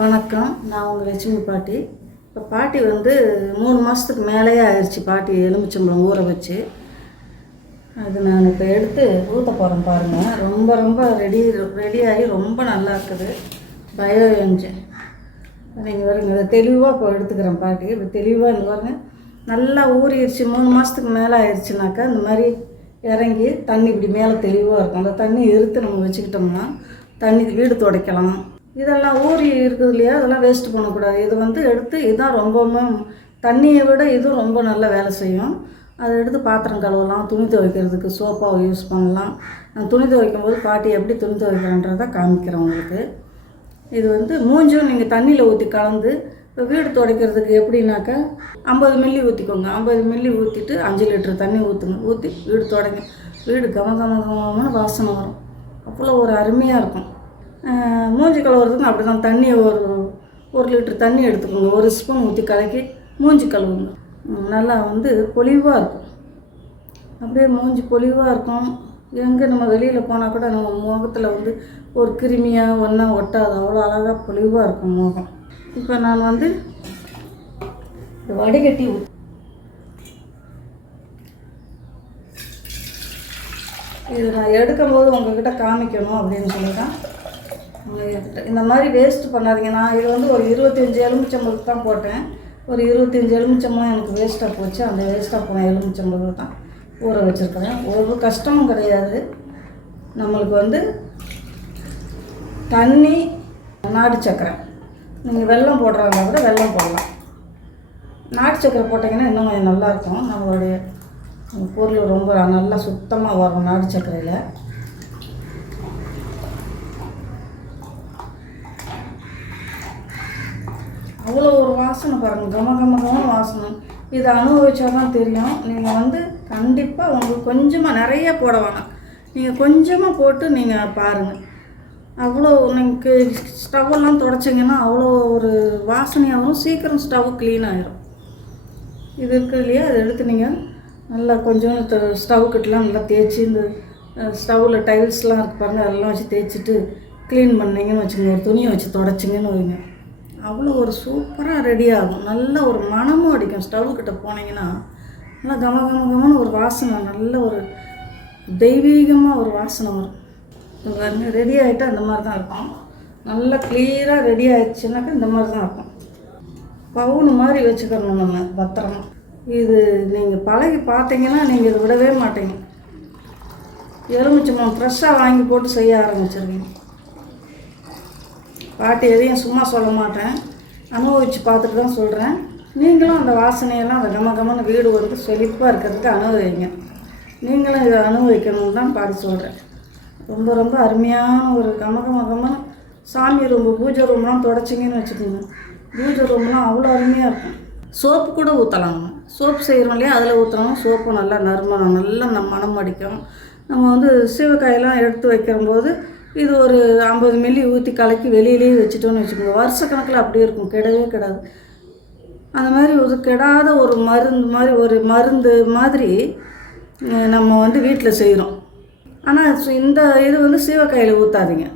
வணக்கம். நான் உங்கள் லட்சுமி பாட்டி. இப்போ பாட்டி வந்து மூணு மாதத்துக்கு மேலேயே ஆயிடுச்சு பாட்டி எலுமிச்சம்பழம் ஊற வச்சு. அது நான் இப்போ எடுத்து ஊற்ற போகிறேன் பாருங்கள் ரொம்ப ரொம்ப ரெடி ரெடியாகி ரொம்ப நல்லா இருக்குது. பயோ என்ஜின் நீங்கள் வருங்க இதை தெளிவாக இப்போ எடுத்துக்கிறேன் பாட்டி. இப்போ தெளிவாக இங்கே வருங்க நல்லா ஊறிடுச்சு மூணு மாதத்துக்கு மேலே ஆயிடுச்சுனாக்கா இந்த மாதிரி இறங்கி தண்ணி இப்படி மேலே தெளிவாக இருக்கும். அந்த தண்ணி எடுத்து நம்ம வச்சுக்கிட்டோம்னா தண்ணி வீடு துடைக்கலாம். இதெல்லாம் ஊறி இருக்குது இல்லையா? அதெல்லாம் வேஸ்ட்டு பண்ணக்கூடாது. இது வந்து எடுத்து இதுதான் ரொம்பவும் தண்ணியை விட இதுவும் ரொம்ப நல்ல வேலை செய்யும். அதை எடுத்து பாத்திரம் கழுவலாம் துணி துவைக்கிறதுக்கு சோப்பாக யூஸ் பண்ணலாம். நான் துணி துவைக்கும் போது பாட்டி எப்படி துணி துவைக்கிறேன்றதை காமிக்கிறேன் உங்களுக்கு. இது வந்து மூஞ்சும் நீங்கள் தண்ணியில் ஊற்றி கலந்து இப்போ வீடு துடைக்கிறதுக்கு எப்படின்னாக்கா ஐம்பது மில்லி ஊற்றிக்கோங்க ஐம்பது மில்லி ஊற்றிட்டு அஞ்சு லிட்டர் தண்ணி ஊற்றுங்க ஊற்றி வீடு தொடங்க. வீடு கம கம கமன்னு வாசனை வரும். அவ்வளோ ஒரு அருமையாக இருக்கும். மூஞ்சி கழுவுறதுக்கும் அப்படி தான் தண்ணியை ஒரு ஒரு லிட்டர் தண்ணி எடுத்துக்கோங்க. ஒரு ஸ்பூன் ஊற்றி கலக்கி மூஞ்சி கழுவுங்க. நல்லா வந்து பொலிவாக இருக்கும். அப்படியே மூஞ்சி பொலிவாக இருக்கும். எங்கே நம்ம வெளியில் போனால் கூட நம்ம முகத்தில் வந்து ஒரு கிருமியாக ஒன்றா ஒட்டாது. அவ்வளோ அழகாக பொலிவாக இருக்கும் முகம். இப்போ நான் வந்து வடிகட்டி இது நான் எடுக்கும்போது உங்ககிட்ட காமிக்கணும் அப்படின்னு சொல்லி தான் இந்த மாதிரி வேஸ்ட் பண்ணாதீங்க. நான் இது வந்து ஒரு இருபத்தஞ்சி எலுமிச்சம்பழத்து தான் போட்டேன். ஒரு இருபத்தஞ்சி எலுமிச்சம்பழம் எனக்கு வேஸ்ட்டாக போச்சு. அந்த வேஸ்ட்டாக போன எலுமிச்சம்பழம் தான் ஊற வச்சுருக்கிறேன். ஒரு கஷ்டமும் கிடையாது. நம்மளுக்கு வந்து தண்ணி நாட்டு சக்கரை. நீங்கள் வெல்லம் போடுறாங்க கூட வெல்லம் போடலாம். நாட்டு சக்கரை போட்டிங்கன்னா இன்னும் கொஞ்சம் நல்லாயிருக்கும் நம்மளுடைய பொருள் ரொம்ப நல்லா சுத்தமாக வரும் நாட்டு சக்கரையில். அவ்வளோ ஒரு வாசனை பாருங்கள் கம கம கம வாசனை. இதை அனுபவிச்சா தான் தெரியும். நீங்கள் வந்து கண்டிப்பாக உங்களுக்கு கொஞ்சமாக நிறைய போட வேணாம். நீங்கள் கொஞ்சமாக போட்டு நீங்கள் பாருங்கள் அவ்வளோ நீங்கள் ஸ்டவ்வெல்லாம் தொடச்சிங்கன்னா அவ்வளோ ஒரு வாசனையாகவும் சீக்கிரம் ஸ்டவ் க்ளீன் ஆயிரும். இது இருக்குது இல்லையா? அதை எடுத்து நீங்கள் நல்லா கொஞ்சம் ஸ்டவ் கிட்டலாம் நல்லா தேய்ச்சி இந்த ஸ்டவ்வில் டைல்ஸ்லாம் இருக்கு பாருங்கள் அதெல்லாம் வச்சு தேய்ச்சிட்டு க்ளீன் பண்ணீங்கன்னு வச்சுக்கோங்க. ஒரு துணியை வச்சு தொடச்சிங்கன்னு வைங்க. அவ்வளோ ஒரு சூப்பராக ரெடி ஆகும். நல்ல ஒரு மனமும் அடிக்கும். ஸ்டவ் கிட்ட போனீங்கன்னா நல்லா கம கம கமன்னு ஒரு வாசனை நல்ல ஒரு தெய்வீகமாக ஒரு வாசனை வரும். ரெடி ஆகிட்டா அந்த மாதிரி தான் இருக்கும். நல்லா கிளியராக ரெடி ஆயிடுச்சுனாக்கா இந்த மாதிரி தான் இருக்கும். பவுனு மாதிரி வச்சுக்கணும் நம்ம பத்திரமா. இது நீங்கள் பழகி பார்த்தீங்கன்னா நீங்கள் இதை விடவே மாட்டீங்க. எலுமிச்சம்பழம் ஃப்ரெஷ்ஷாக வாங்கி போட்டு செய்ய ஆரம்பிச்சிருக்கீங்க பாட்டு எதையும் சும்மா சொல்ல மாட்டேன். அனுபவித்து பார்த்துட்டு தான் சொல்கிறேன் நீங்களும் அந்த வாசனையெல்லாம் அந்த கம கமன்னு வீடு வந்து செழிப்பாக இருக்கிறதுக்கு அனுபவிங்க. நீங்களும் இதை அனுபவிக்கணும்னு தான் பாட்டு சொல்கிறேன் ரொம்ப ரொம்ப அருமையான ஒரு கமகம கமன்னு சாமி ரூம் பூஜை ரூம்லாம் தொடச்சிங்கன்னு வச்சுக்கோங்க. பூஜை ரூம்லாம் அவ்வளோ அருமையாக இருக்கும். சோப்பு கூட ஊற்றலாம் சோப்பு செய்கிறோம் இல்லையா அதில் ஊற்றலாம் சோப்பு நல்லா நறுமணம் நல்லா நம்ம மனம் அடிக்கும் நம்ம வந்து சீவக்காயெல்லாம் எடுத்து வைக்கிறம்போது இது ஒரு ஐம்பது மில்லி ஊற்றி கலக்கி வெளியிலேயே வச்சுட்டோன்னு வச்சுக்கோங்க. வருஷக்கணக்கில் அப்படியே இருக்கும். கெடவே கிடாது. அந்த மாதிரி ஒரு கெடாத ஒரு மருந்து மாதிரி ஒரு மருந்து மாதிரி நம்ம வந்து வீட்டில் செய்கிறோம். ஆனால் இந்த இது வந்து சீவக்காயில் ஊற்றாதீங்க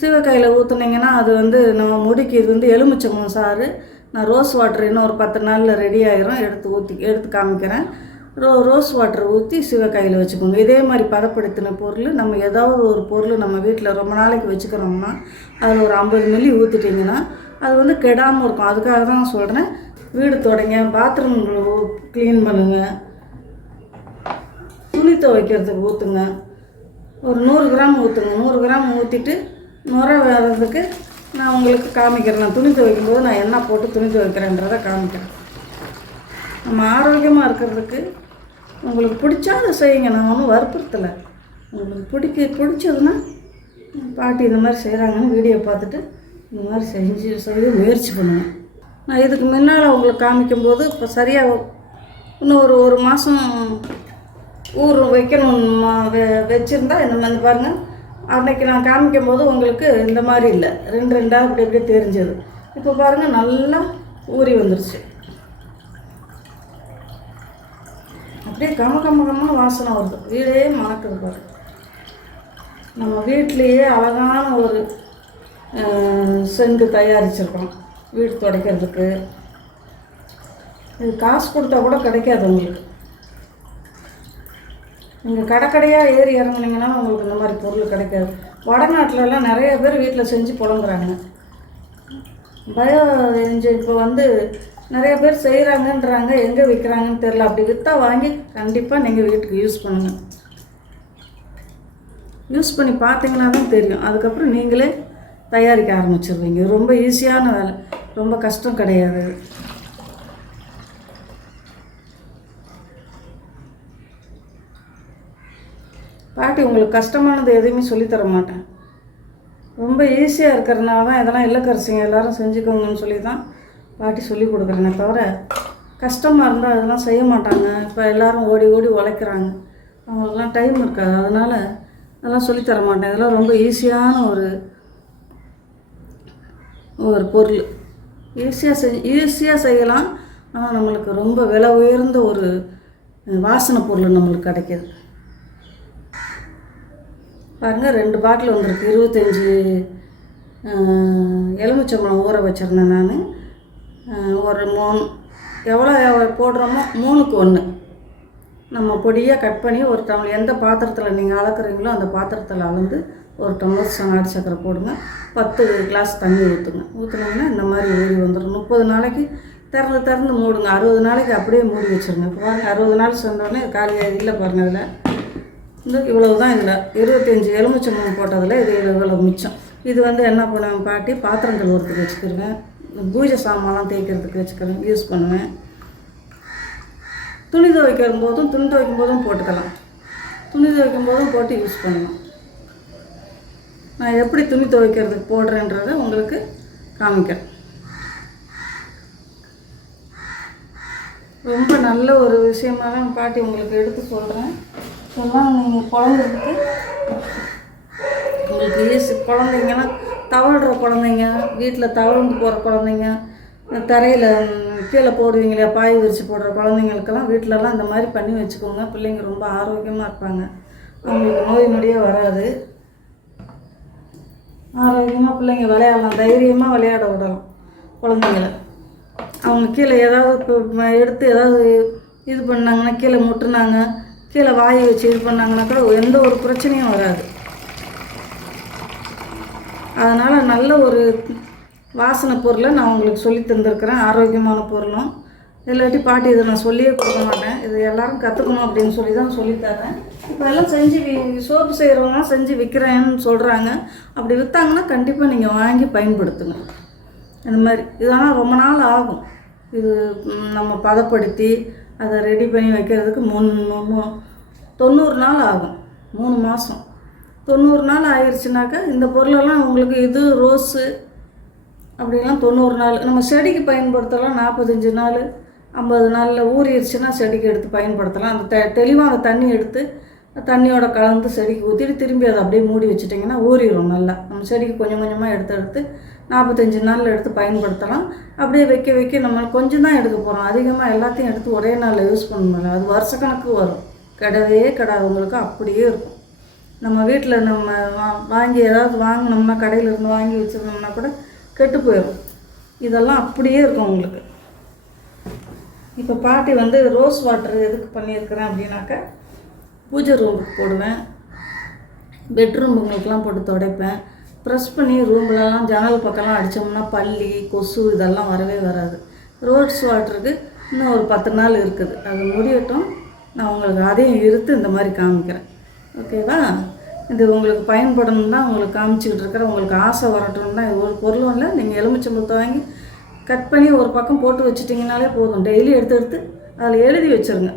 சீவக்காயில் ஊற்றுனீங்கன்னா அது வந்து நம்ம முடிக்கு இது வந்து எலுமிச்சம்பழம் சாறு நான் ரோஸ் வாட்டர் இன்னும் ஒரு பத்து நாளில் ரெடி ஆயிரும். எடுத்து ஊற்றி எடுத்து காமிக்கிறேன். ரோ ரோஸ் வாட்டர் ஊற்றி சிவக்காயில் வச்சுக்கோங்க. இதே மாதிரி பதப்படுத்தின பொருள் நம்ம ஏதாவது ஒரு பொருள் நம்ம வீட்டில் ரொம்ப நாளைக்கு வச்சுக்கிறோம்னா அதில் ஒரு ஐம்பது மில்லி ஊற்றிட்டிங்கன்னா அது வந்து கெடாமல் இருக்கும். அதுக்காக தான் சொல்கிறேன் வீடு தொடங்க பாத்ரூம் க்ளீன் பண்ணுங்கள் துணி துவைக்கிறதுக்கு ஊற்றுங்க ஒரு நூறு கிராம் ஊற்றுங்க நூறு கிராம் ஊற்றிட்டு நுரை வர்றதுக்கு நான் உங்களுக்கு காமிக்கிறேன். நான் துணி துவைக்கும் போது நான் என்ன போட்டு துணி துவைக்கிறேன்றதை காமிக்கிறேன். நம்ம ஆரோக்கியமாக இருக்கிறதுக்கு உங்களுக்கு பிடிச்சா அதை செய்யுங்க. நான் ஒன்றும் வற்புறுத்தலை. உங்களுக்கு பிடிக்க பிடிச்சதுன்னா பாட்டி இந்த மாதிரி செய்கிறாங்கன்னு வீடியோ பார்த்துட்டு இந்த மாதிரி செஞ்சு செய்ய முயற்சி பண்ணுவேன் நான் இதுக்கு முன்னால் உங்களுக்கு காமிக்கும்போது இப்போ சரியாக இன்னும் ஒரு ஒரு மாதம் ஊர் வைக்கணும் வச்சுருந்தா இந்த மாதிரி பாருங்கள் அன்னைக்கு நான் காமிக்கும் போது உங்களுக்கு இந்த மாதிரி இல்லை. ரெண்டு ரெண்டாக அப்படி அப்படியே தெரிஞ்சது. இப்போ பாருங்கள் நல்லா ஊறி வந்துருச்சு. அப்படியே கம கம வாசனை வருது. வீடே மணக்குது பாரு. நம்ம வீட்லேயே அழகான ஒரு செண்டு தயாரிச்சிருக்கோம். வீடு துடைக்கிறதுக்கு. இது காசு கொடுத்தா கூட கிடைக்காது உங்களுக்கு. நீங்கள் கடைக்கடையாக ஏறி இறங்குனீங்கன்னா உங்களுக்கு இந்த மாதிரி பொருள் கிடைக்காது. வடநாட்டிலலாம் நிறைய பேர் வீட்டில் செஞ்சு புலங்குறாங்க பயோ எரிஞ்சு இப்போ வந்து நிறைய பேர் செய்கிறாங்கன்றாங்க எங்கே விற்கிறாங்கன்னு தெரில அப்படி விற்றா வாங்கி கண்டிப்பாக நீங்கள் வீட்டுக்கு யூஸ் பண்ணுங்கள் யூஸ் பண்ணி பார்த்தீங்கன்னா தான் தெரியும். அதுக்கப்புறம் நீங்களே தயாரிக்க ஆரம்பிச்சிருவீங்க. ரொம்ப ஈஸியான வேலை. ரொம்ப கஷ்டம் கிடையாது. பாட்டி உங்களுக்கு கஷ்டமானது எதுவுமே சொல்லித் தர மாட்டேன். ரொம்ப ஈஸியாக இருக்கிறதுனால தான் இதெல்லாம் இல்லக்கரசிங்க. எல்லாரும் செஞ்சுக்கோங்கன்னு சொல்லி தான் பாட்டி சொல்லி கொடுக்குறேனே தவிர கஷ்டமாக இருந்தால் அதெல்லாம் செய்ய மாட்டாங்க. இப்போ எல்லோரும் ஓடி ஓடி உழைக்கிறாங்க. அவங்களுக்குலாம் டைம் இருக்காது. அதனால் அதெல்லாம் சொல்லித் தர மாட்டேன். இதெல்லாம் ரொம்ப ஈஸியான ஒரு ஒரு பொருள். ஈஸியாக செய் ஈஸியாக செய்யலாம். ஆனால் நம்மளுக்கு ரொம்ப விலை உயர்ந்த ஒரு வாசனை பொருள் நம்மளுக்கு கிடைக்கிது. பாருங்கள் ரெண்டு பாட்டில் வந்திருக்கு. இருபத்தஞ்சி எலுமிச்சம்பழம் ஊற வச்சுருந்தேன் நான். ஒரு மூணு எவ்வளோ போடுறோமோ மூணுக்கு ஒன்று நம்ம பொடியாக கட் பண்ணி ஒரு டம்ளர் எந்த பாத்திரத்தில் நீங்கள் அளக்குறீங்களோ அந்த பாத்திரத்தில் அளந்து ஒரு டம்ளர் ச- நாட்டு சக்கரை போடுங்க. பத்து கிளாஸ் தண்ணி ஊற்றுங்க ஊற்றுனீங்கன்னா இந்த மாதிரி ஊறி வந்துடும் முப்பது நாளைக்கு திறந்து திறந்து மூடுங்க. அறுபது நாளைக்கு அப்படியே மூடி வச்சுருங்க. இப்போ பாருங்க அறுபது நாள் சொன்னோடனே காலியாக இல்லை பாருங்கள் அதில் இந்த இவ்வளவு தான் இதில். இருபத்தஞ்சி எலுமிச்சம்பழம் போட்டதில் இது இவ்வளோ மிச்சம். இது வந்து என்ன பண்ணுவேன் பாட்டி? பாத்திரம் கழுவுறதுக்கு வச்சுக்கிருவேன். பூஜை சாமான்லாம் தேய்க்கிறதுக்கு வச்சுக்கிறேன் யூஸ் பண்ணுவேன். துணி துவைக்கும் போதும் துணி துவைக்கும் போதும் போட்டுக்கலாம். துணி துவைக்கும் போதும் போட்டு யூஸ் பண்ணலாம். நான் எப்படி துணி துவைக்கிறதுக்கு போடுறேன்றதை உங்களுக்கு காமிக்கிறேன். ரொம்ப நல்ல ஒரு விஷயமா தான் பாட்டி உங்களுக்கு எடுத்து சொல்கிறேன் இதெல்லாம் நீங்கள் குழந்தைக்கு உங்களுக்கு ஈஸி குழந்தைங்கன்னா தவழ்கிற குழந்தைங்க வீட்டில் தவழ்ந்து போகிற குழந்தைங்க தரையில் கீழே போடுவீங்களே பாய் விரித்து போடுற குழந்தைங்களுக்கெல்லாம் வீட்டிலலாம் இந்த மாதிரி பண்ணி வச்சுக்கோங்க. பிள்ளைங்க ரொம்ப ஆரோக்கியமாக இருப்பாங்க. அவங்களுக்கு நோய் நொடியே வராது. ஆரோக்கியமாக பிள்ளைங்க விளையாடலாம். தைரியமாக விளையாட விடலாம் குழந்தைங்கள. அவங்க கீழே ஏதாவது இப்போ எடுத்து ஏதாவது இது பண்ணாங்கன்னா கீழே முட்டுனாங்க கீழே வாயை வச்சு இது பண்ணாங்கன்னா கூட எந்த ஒரு பிரச்சனையும் வராது. அதனால் நல்ல ஒரு வாசனை பொருளை நான் உங்களுக்கு சொல்லி தந்திருக்கிறேன். ஆரோக்கியமான பொருளும். இல்லாட்டி பாட்டி இதை நான் சொல்லியே கொடுக்க மாட்டேன். இது எல்லாரும் கற்றுக்கணும் அப்படின்னு சொல்லி தான் சொல்லித்தரேன் இப்போ எல்லாம் செஞ்சு வி- சோப்பு செய்கிறவங்க செஞ்சு விற்கிறேன்னு சொல்கிறாங்க அப்படி விற்றாங்கன்னா கண்டிப்பாக நீங்கள் வாங்கி பயன்படுத்துங்க. இந்த மாதிரி. இதெல்லாம் ரொம்ப நாள் ஆகும். இது நம்ம பதப்படுத்தி அதை ரெடி பண்ணி வைக்கிறதுக்கு மூணு தொண்ணூறு நாள் ஆகும். மூணு மாதம் தொண்ணூறு நாள் ஆயிடுச்சுனாக்கா இந்த பொருளெல்லாம் உங்களுக்கு இது ரோஸு அப்படிலாம் தொண்ணூறு நாள். நம்ம செடிக்கு பயன்படுத்தலாம் நாற்பத்தஞ்சு நாள் ஐம்பது நாளில் ஊறிடுச்சுன்னா செடிக்கு எடுத்து பயன்படுத்தலாம். அந்த தெ தெளிவாக அந்த தண்ணி எடுத்து தண்ணியோட கலந்து செடிக்கு ஊற்றிட்டு திரும்பி அதை அப்படியே மூடி வச்சிட்டிங்கன்னா ஊறிடும் நல்லா. நம்ம செடிக்கு கொஞ்சம் கொஞ்சமாக எடுத்து எடுத்து நாற்பத்தஞ்சு நாளில் எடுத்து பயன்படுத்தலாம். அப்படியே வைக்க வைக்க நம்ம கொஞ்சம் தான் எடுக்க போகிறோம் அதிகமாக எல்லாத்தையும் எடுத்து ஒரே நாளில் யூஸ் பண்ண முடியல. அது வருஷக்கணக்கு வரும். கிடவே கிடாது. உங்களுக்கு அப்படியே இருக்கும். நம்ம வீட்டில் நம்ம வா- வாங்கி ஏதாவது வாங்கினோம்னா கடையில் இருந்து வாங்கி வச்சுருந்தோம்னா கூட கெட்டு போயிடும் இதெல்லாம் அப்படியே இருக்கும் உங்களுக்கு. இப்போ பாட்டி வந்து ரோஸ் வாட்டர் எதுக்கு பண்ணியிருக்கிறேன் அப்படின்னாக்கா பூஜை ரூமுக்கு போடுவேன். பெட்ரூமுங்களுக்கெல்லாம் போட்டு துடைப்பேன். ப்ரெஸ் பண்ணி ரூம்லலாம் ஜன்னல் பக்கம்லாம் அடித்தோம்னா பள்ளி கொசு இதெல்லாம் வரவே வராது. ரோஸ் வாட்டருக்கு இன்னும் ஒரு பத்து நாள் இருக்குது. அது முடியட்டும். நான் உங்களுக்கு அதையும் இருத்து இந்த மாதிரி காமிக்கிறேன். ஓகேவா? இது உங்களுக்கு பயன்படணும்னா உங்களுக்கு காமிச்சிக்கிட்டு இருக்கிறேன் உங்களுக்கு ஆசை வரட்டும்னா இது ஒரு பொருளும் இல்லை. நீங்கள் எலுமிச்சம்பழத்தை வாங்கி கட் பண்ணி ஒரு பக்கம் போட்டு வச்சிட்டிங்கனாலே போதும். டெய்லி எடுத்து எடுத்து அதில் எழுதி வச்சிருங்க.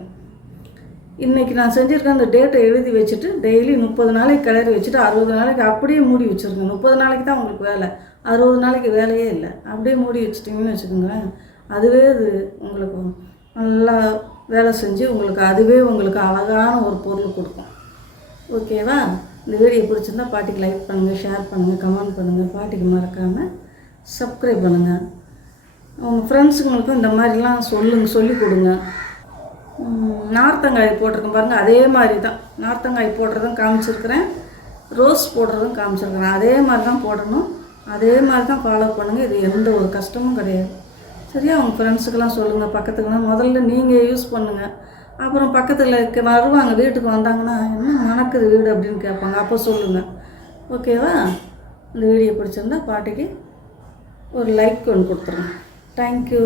இன்றைக்கி நான் செஞ்சுருக்க அந்த டேட்டை எழுதி வச்சுட்டு டெய்லி முப்பது நாளைக்கு கிளறி வச்சுட்டு அறுபது நாளைக்கு அப்படியே மூடி வச்சுருங்க. முப்பது நாளைக்கு தான் உங்களுக்கு வேலை. அறுபது நாளைக்கு வேலையே இல்லை. அப்படியே மூடி வச்சுட்டிங்கன்னு வச்சுக்கோங்களேன். அதுவே அது உங்களுக்கு நல்லா வேலை செஞ்சு உங்களுக்கு அதுவே உங்களுக்கு அழகான ஒரு பொருள் கொடுக்கும். ஓகேவா? இந்த வீடியோ பிடிச்சிருந்தா பாட்டிக்கு லைக் பண்ணுங்கள் ஷேர் பண்ணுங்கள் கமெண்ட் பண்ணுங்கள் பாட்டிக்கு மறக்காமல் சப்ஸ்கிரைப் பண்ணுங்கள் உங்கள் ஃப்ரெண்ட்ஸுங்களுக்கும் இந்த மாதிரிலாம் சொல்லுங்க சொல்லி கொடுங்க. நார்த்தங்காய் போட்டிருக்கேன் பாருங்கள் அதே மாதிரி தான் நார்த்தங்காய் போடுறதும் காமிச்சிருக்கிறேன் ரோஸ் போடுறதும் காமிச்சிருக்கிறேன். அதே மாதிரி தான் போடணும் அதே மாதிரி தான் ஃபாலோ பண்ணுங்கள் இது எந்த ஒரு கஷ்டமும் கிடையாது. சரியா? உங்கள் ஃப்ரெண்ட்ஸுக்கெல்லாம் சொல்லுங்கள் பக்கத்துக்குலாம் முதல்ல நீங்கள் யூஸ் பண்ணுங்கள் அப்புறம் பக்கத்தில் இருக்க வருவாங்க வீட்டுக்கு வந்தாங்கன்னா என்ன மணக்குது வீடு? அப்படின்னு கேட்பாங்க. அப்போ சொல்லுங்கள் ஓகேவா? இந்த வீடியோ பிடிச்சிருந்தா பாட்டிக்கு ஒரு லைக் ஒன்று கொடுத்துருங்க. தேங்க்யூ